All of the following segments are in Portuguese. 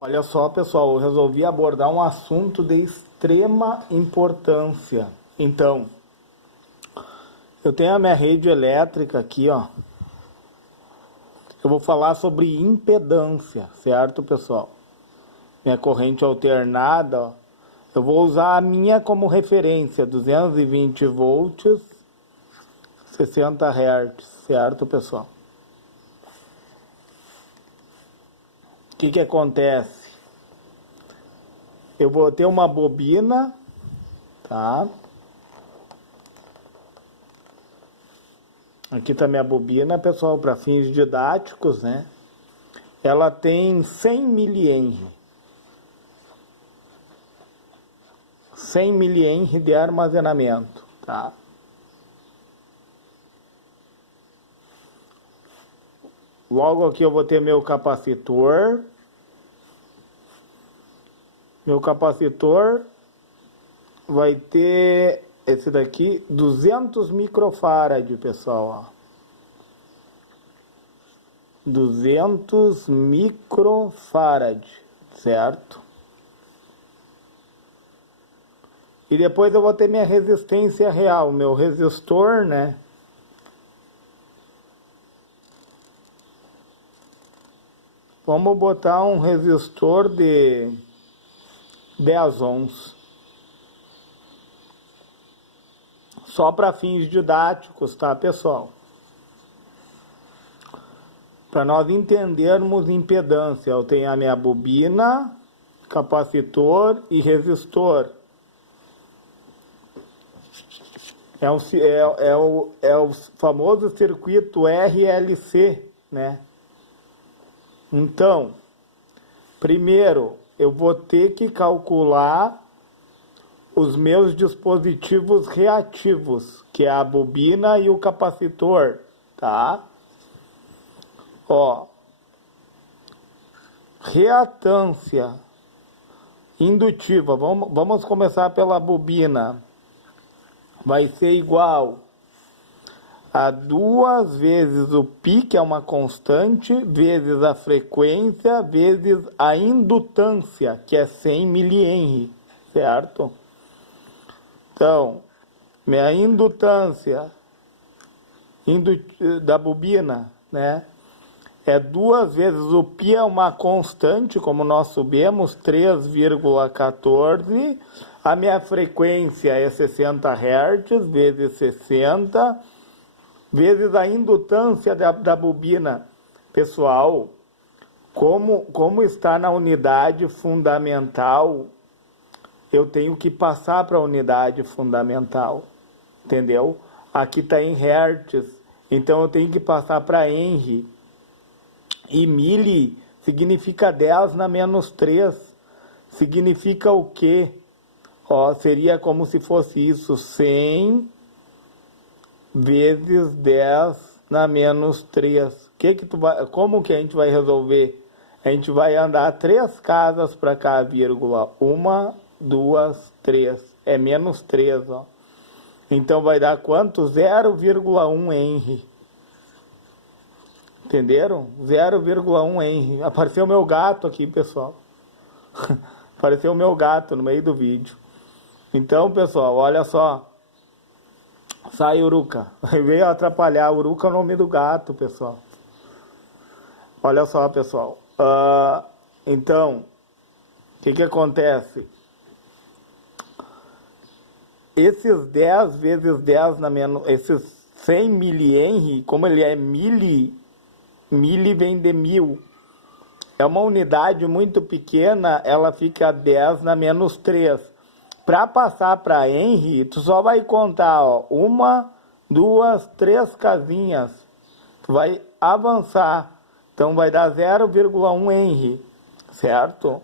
Olha só, pessoal, eu resolvi abordar um assunto de extrema importância. Então, eu tenho a minha rede elétrica aqui, ó. Eu vou falar sobre impedância, certo, pessoal? Minha corrente alternada, ó. Eu vou usar a minha como referência, 220 volts, 60 Hz, certo, pessoal? O que acontece? Eu vou ter uma bobina, tá? Aqui tá minha bobina, pessoal, para fins didáticos, né? Ela tem 100 mH. 100 mH de armazenamento, tá? Logo aqui eu vou ter meu capacitor. Meu capacitor vai ter esse daqui, 200 microfarad, pessoal, ó. 200 microfarad, certo? E depois eu vou ter minha resistência real, meu resistor, né? Vamos botar um resistor de 10 ohms. Só para fins didáticos, tá, pessoal? Para nós entendermos impedância, eu tenho a minha bobina, capacitor e resistor. É o famoso circuito RLC, né? Então, primeiro, eu vou ter que calcular os meus dispositivos reativos, que é a bobina e o capacitor, tá? Ó, reatância indutiva, vamos começar pela bobina. Vai ser igual a 2 vezes o π, que é uma constante, vezes a frequência, vezes a indutância, que é 100 mH, certo? Então, minha indutância da bobina, né, é 2 vezes o π, é uma constante, como nós sabemos, 3,14. A minha frequência é 60 Hz, vezes 60, vezes a indutância da bobina. Pessoal, como está na unidade fundamental, eu tenho que passar para a unidade fundamental, entendeu? Aqui está em Hertz, então eu tenho que passar para Henry. E mili significa 10 na menos 3. Significa o quê? Ó, seria como se fosse isso, 100 vezes 10 na menos 3. Como que a gente vai resolver? A gente vai andar 3 casas para cá, vírgula. 1, 2, 3. É menos 3, ó. Então vai dar quanto? 0,1 Henry. Entenderam? 0,1 Henry. Apareceu meu gato aqui, pessoal. Apareceu meu gato no meio do vídeo. Então, pessoal, olha só. Sai, Uruca. Veio atrapalhar. Uruca é o nome do gato, pessoal. Olha só, pessoal. Então, o que acontece? Esses 10 vezes 10 na menos... Esses 100 mH, como ele é mili vem de 1000. É uma unidade muito pequena, ela fica 10 na menos 3. Para passar para Henry, tu só vai contar, ó, 1, 2, 3 casinhas. Tu vai avançar. Então vai dar 0,1 Henry, certo?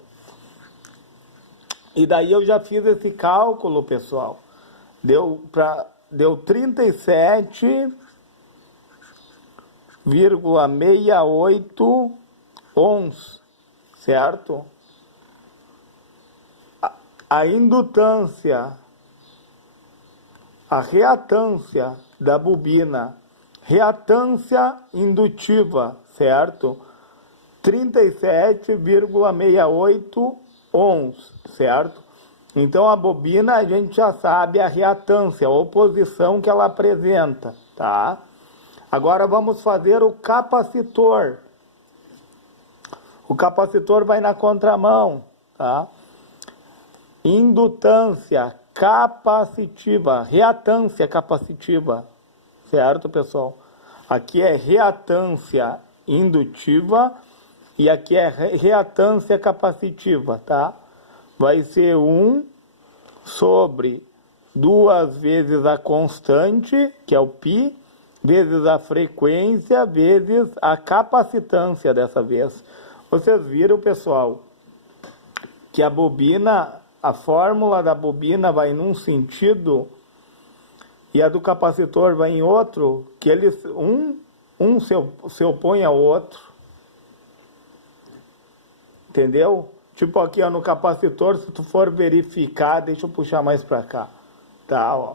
E daí eu já fiz esse cálculo, pessoal. Deu 37,68 ohms, certo? A indutância, a reatância da bobina, reatância indutiva, certo? 37,68 ohms, certo? Então a bobina a gente já sabe a reatância, a oposição que ela apresenta, tá? Agora vamos fazer o capacitor. O capacitor vai na contramão, tá? Indutância capacitiva, reatância capacitiva, certo, pessoal? Aqui é reatância indutiva e aqui é reatância capacitiva, tá? Vai ser 1 sobre 2 vezes a constante, que é o π, vezes a frequência, vezes a capacitância dessa vez. Vocês viram, pessoal, que a bobina, a fórmula da bobina vai num sentido e a do capacitor vai em outro, que eles um se opõe ao outro. Entendeu? Tipo aqui, ó, no capacitor, se tu for verificar, deixa eu puxar mais para cá, tá, ó.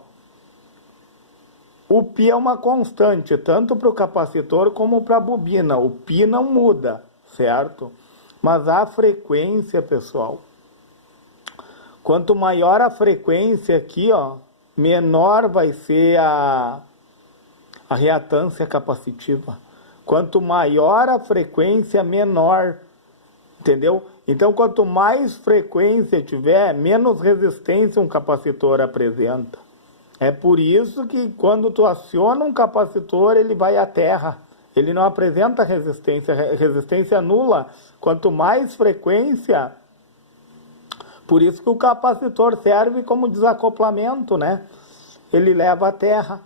O π é uma constante, tanto para o capacitor como para a bobina. O π não muda, certo? Mas a frequência, pessoal, quanto maior a frequência aqui, ó, menor vai ser a reatância capacitiva. Quanto maior a frequência, menor, entendeu? Então, quanto mais frequência tiver, menos resistência um capacitor apresenta. É por isso que quando tu aciona um capacitor, ele vai à terra. Ele não apresenta resistência nula. Quanto mais frequência, por isso que o capacitor serve como desacoplamento, né? Ele leva à terra.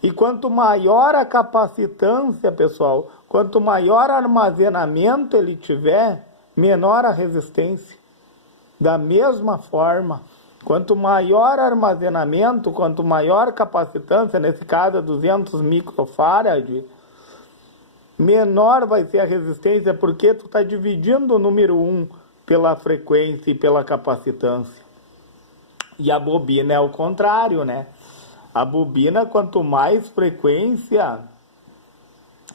E quanto maior a capacitância, pessoal, quanto maior armazenamento ele tiver, menor a resistência. Da mesma forma, quanto maior armazenamento, quanto maior capacitância, nesse caso 200 microfarad, menor vai ser a resistência, porque tu está dividindo o número 1 pela frequência e pela capacitância. E a bobina é o contrário, né? A bobina, quanto mais frequência,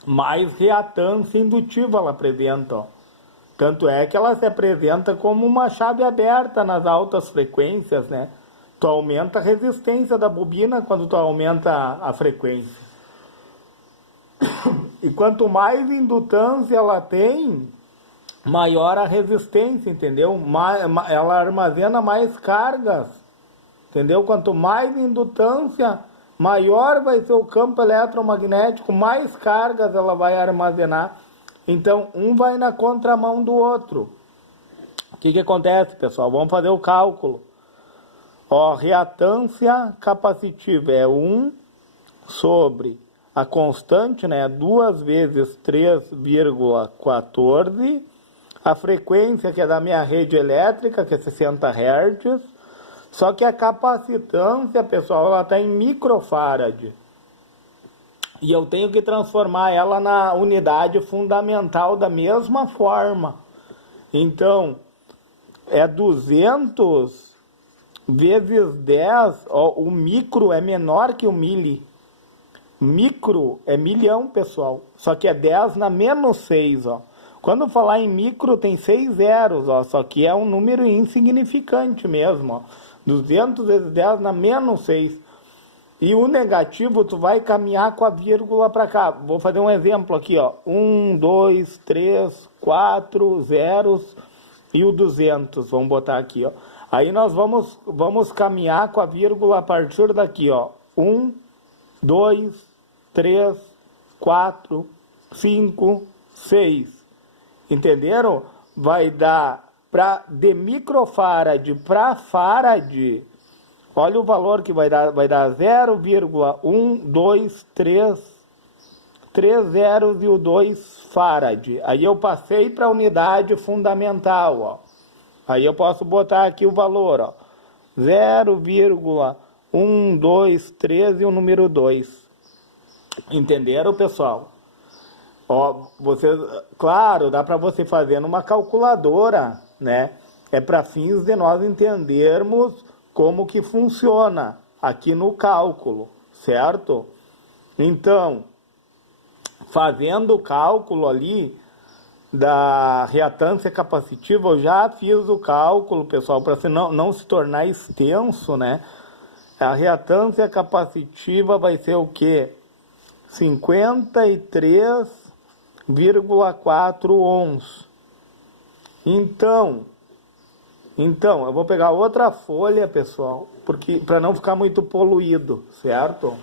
mais reatância indutiva ela apresenta, ó. Tanto é que ela se apresenta como uma chave aberta nas altas frequências, né? Tu aumenta a resistência da bobina quando tu aumenta a frequência. E quanto mais indutância ela tem, maior a resistência, entendeu? Ela armazena mais cargas, entendeu? Quanto mais indutância, maior vai ser o campo eletromagnético, mais cargas ela vai armazenar. Então, um vai na contramão do outro. O que acontece, pessoal? Vamos fazer o cálculo. Ó, reatância capacitiva é 1 sobre a constante, né? 2 vezes 3,14. A frequência, que é da minha rede elétrica, que é 60 Hz. Só que a capacitância, pessoal, ela está em microfarad. E eu tenho que transformar ela na unidade fundamental da mesma forma. Então, é 200 vezes 10, ó, o micro é menor que o mili. Micro é milhão, pessoal. Só que é 10 na menos 6, ó. Quando falar em micro tem 6 zeros, ó. Só que é um número insignificante mesmo, ó. 200 vezes 10 na menos 6. E o negativo, tu vai caminhar com a vírgula para cá. Vou fazer um exemplo aqui, ó. 1, 2, 3, 4 zeros e o 200. Vamos botar aqui, ó. Aí nós vamos caminhar com a vírgula a partir daqui, ó. 1, 2, 3, 4, 5, 6. Entenderam? Vai dar de microfarad para farad. Olha o valor que vai dar 0,123, 3 zeros e o 2 farad. Aí eu passei para a unidade fundamental, ó. Aí eu posso botar aqui o valor, ó. 0,123 e o número 2. Entenderam, pessoal? Ó, claro, dá para você fazer numa calculadora, né? É para fins de nós entendermos como que funciona aqui no cálculo, certo? Então, fazendo o cálculo ali, da reatância capacitiva, eu já fiz o cálculo, pessoal, para não se tornar extenso, né? A reatância capacitiva vai ser o quê? 53,4 ohms. Então, eu vou pegar outra folha, pessoal, porque para não ficar muito poluído, certo?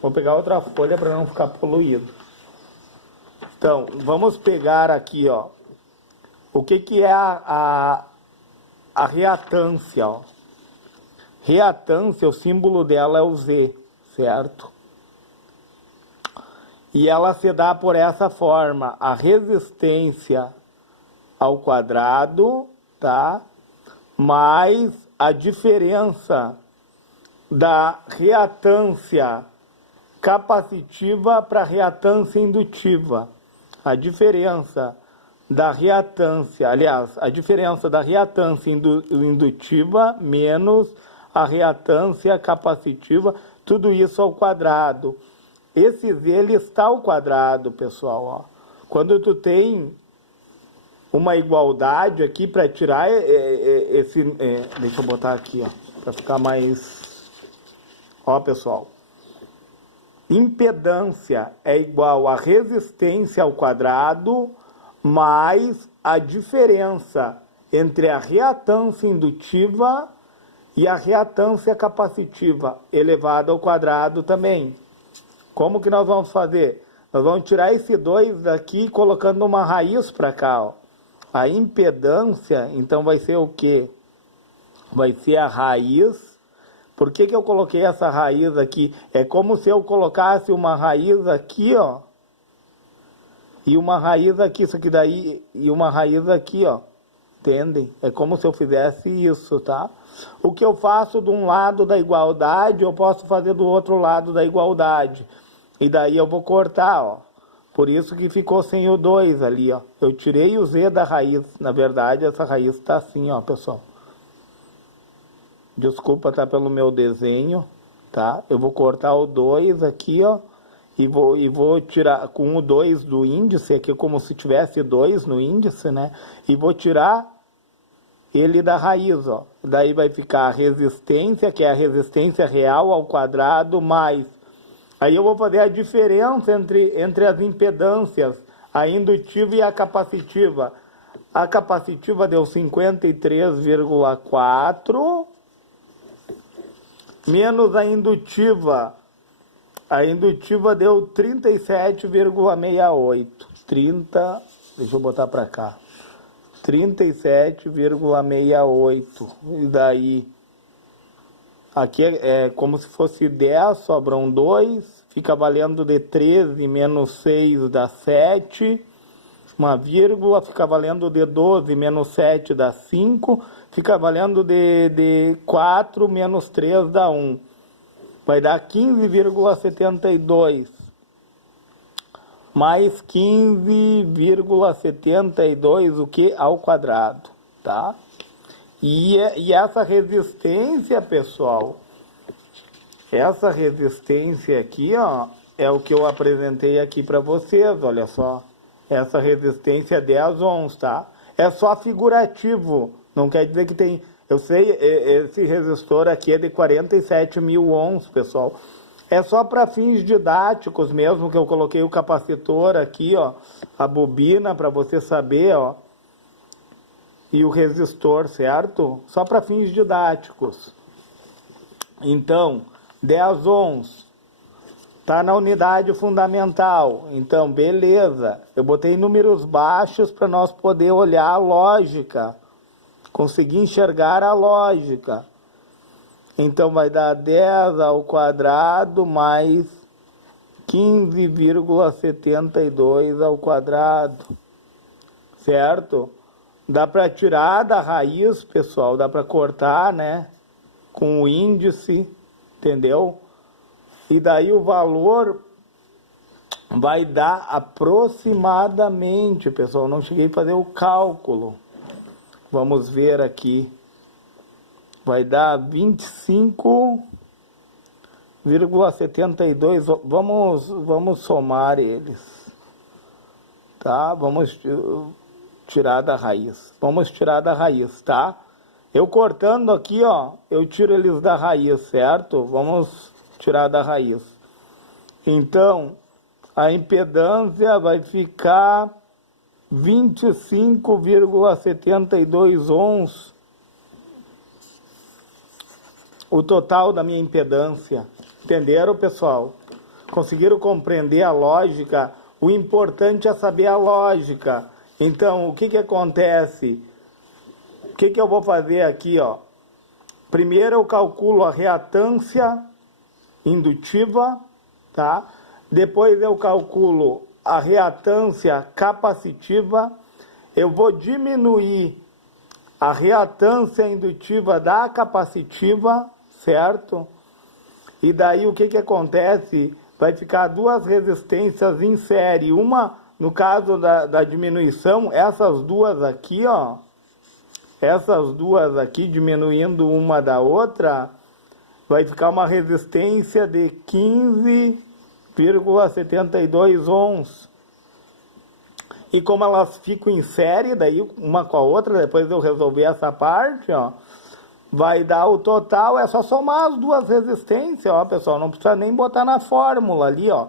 Vou pegar outra folha para não ficar poluído. Então, vamos pegar aqui, ó, o que é a reatância, ó. Reatância, o símbolo dela é o Z, certo? E ela se dá por essa forma, a resistência ao quadrado, tá? Mais a diferença da reatância capacitiva para a reatância indutiva. A diferença da reatância, aliás, a diferença da reatância indutiva menos a reatância capacitiva, tudo isso ao quadrado. Esse Z, ele está ao quadrado, pessoal, ó. Quando tu tem uma igualdade aqui para tirar esse... deixa eu botar aqui, ó, para ficar mais... Ó, pessoal. Impedância é igual a resistência ao quadrado mais a diferença entre a reatância indutiva e a reatância capacitiva elevado ao quadrado também. Como que nós vamos fazer? Nós vamos tirar esse 2 daqui colocando uma raiz para cá, ó. A impedância, então, vai ser o quê? Vai ser a raiz. Por que eu coloquei essa raiz aqui? É como se eu colocasse uma raiz aqui, ó. E uma raiz aqui, isso aqui daí, e uma raiz aqui, ó. Entendem? É como se eu fizesse isso, tá? O que eu faço de um lado da igualdade, eu posso fazer do outro lado da igualdade. E daí eu vou cortar, ó. Por isso que ficou sem o 2 ali, ó. Eu tirei o Z da raiz. Na verdade, essa raiz tá assim, ó, pessoal. Desculpa, tá, pelo meu desenho, tá? Eu vou cortar o 2 aqui, ó. E vou tirar com o 2 do índice, aqui como se tivesse 2 no índice, né? E vou tirar ele da raiz, ó. Daí vai ficar a resistência, que é a resistência real ao quadrado, mais... Aí eu vou fazer a diferença entre as impedâncias, a indutiva e a capacitiva. A capacitiva deu 53,4, menos a indutiva. A indutiva deu 37,68. Deixa eu botar para cá. 37,68. E daí... Aqui é como se fosse 10, sobram 2, fica valendo de 13 menos 6 dá 7, uma vírgula, fica valendo de 12 menos 7 dá 5, fica valendo de 4 menos 3 dá 1. Vai dar 15,72, mais 15,72, o que? Ao quadrado, tá? E essa resistência, pessoal, essa resistência aqui, ó, é o que eu apresentei aqui para vocês, olha só. Essa resistência é 10 ohms, tá? É só figurativo, não quer dizer que tem... Eu sei, esse resistor aqui é de 47 mil ohms, pessoal. É só para fins didáticos mesmo, que eu coloquei o capacitor aqui, ó, a bobina, para você saber, ó. E o resistor, certo? Só para fins didáticos. Então, 10 ohms. Tá na unidade fundamental. Então, beleza. Eu botei números baixos para nós poder olhar a lógica. Conseguir enxergar a lógica. Então, vai dar 10 ao quadrado mais 15,72 ao quadrado. Certo? Dá para tirar da raiz, pessoal, dá para cortar, né? Com o índice, entendeu? E daí o valor vai dar aproximadamente, pessoal, não cheguei a fazer o cálculo. Vamos ver aqui. Vai dar 25,72. Vamos somar eles. tá? Vamos tirar da raiz. Vamos tirar da raiz, tá? Eu cortando aqui, ó, eu tiro eles da raiz, certo? Vamos tirar da raiz. Então, a impedância vai ficar 25,72 ohms. O total da minha impedância. Entenderam, pessoal? Conseguiram compreender a lógica? O importante é saber a lógica. Então, o que acontece? O que eu vou fazer aqui, ó? Primeiro eu calculo a reatância indutiva, tá? Depois eu calculo a reatância capacitiva. Eu vou diminuir a reatância indutiva da capacitiva, certo? E daí o que acontece? Vai ficar duas resistências em série. Uma, no caso da diminuição, essas duas aqui, ó. Essas duas aqui, diminuindo uma da outra, vai ficar uma resistência de 15,72 ohms. E como elas ficam em série, daí uma com a outra, depois eu resolver essa parte, ó, vai dar o total, é só somar as duas resistências, ó, pessoal, não precisa nem botar na fórmula ali, ó.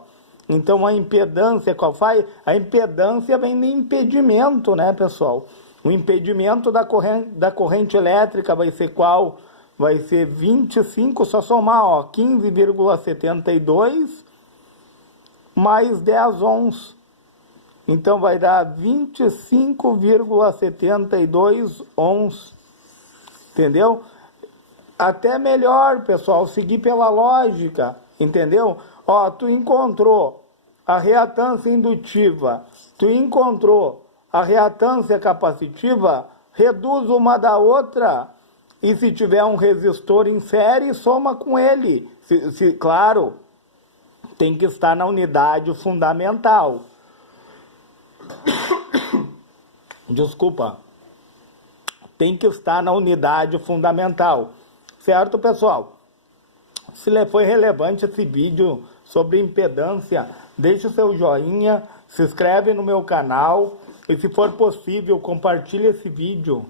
Então a impedância, qual faz? A impedância vem de impedimento, né, pessoal? O impedimento da corrente elétrica vai ser qual? Vai ser 25, só somar, ó, 15,72 mais 10 ohms. Então vai dar 25,72 ohms. Entendeu? Até melhor, pessoal, seguir pela lógica. Entendeu? Ó, tu encontrou a reatância indutiva, tu encontrou a reatância capacitiva, reduz uma da outra. E se tiver um resistor em série, soma com ele. Claro, tem que estar na unidade fundamental. Desculpa. Tem que estar na unidade fundamental. Certo, pessoal? Se foi relevante esse vídeo sobre impedância, deixe o seu joinha, se inscreve no meu canal e, se for possível, compartilhe esse vídeo